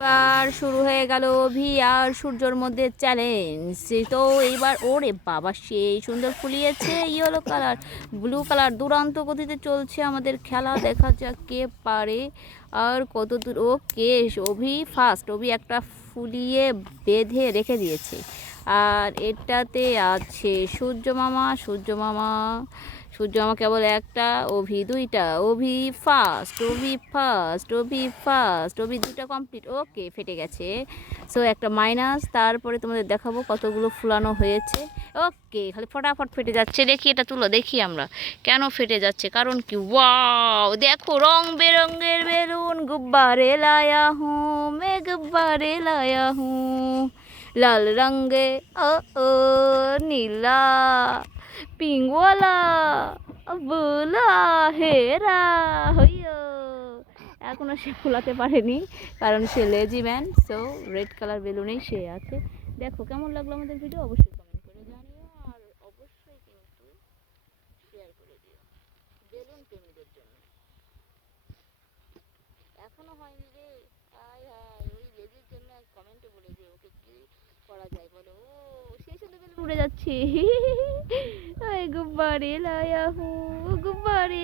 এবার শুরু হয়ে গেল অভি আর সূর্যর মধ্যে চ্যালেঞ্জ। তো এইবার ওরে বাবা সেই সুন্দর ফুলিয়েছে, ইয়েলো কালার ব্লু কালার, দুরন্ত গতিতে চলছে আমাদের খেলা। দেখা যাক কে পারে আর কত দূর। ওকে, অভি ফার্স্ট। অভি একটা ফুলিয়ে বেঁধে রেখে দিয়েছে। আর এটাতে আছে সূর্য মামা। সূর্য মামা কেবল একটা, অভি দুইটা। অভি ফার্স্ট, অভি ফার্স্ট, অভি ফার্স্ট, অভি দুইটা কমপ্লিট। ওকে, ফেটে গেছে। সো একটা মাইনাস। তারপরে তোমাদের দেখাবো কতগুলো ফুলানো হয়েছে। ওকে, খালি ফটাফট ফেটে যাচ্ছে। দেখি এটা তুলো, দেখি আমরা কেন ফেটে যাচ্ছে, কারণ কি। ওয়াও, দেখো রং বেরঙের বেলুন। গুব্বারে লায়া হুঁ মে, গুব্বারে লায়া হুঁ লাল রঙে, ও ও নীলা পিঙ্কওয়ালা বুলা হেরা হইও। এখনো সে ফুলাতে পারেনি কারণ সে lazy man. So red colour বেলুনেই সে আছে। দেখো কেমন লাগলো আমাদের ভিডিও, অবশ্যই কমেন্ট করে জানিও। আর অবশ্যই কিন্তু শেয়ার করে দিও বেলুন প্রেমীদের জন্য। এখনো হয়নি রে। হাই হাই, ওই লেজির জন্য কমেন্টে বলে দিও ওকে কি করা যায় বলো। ও সেই সাথে বেলুন উড়ে যাচ্ছে। গুব্বারে লায়া হু, গুব্বারে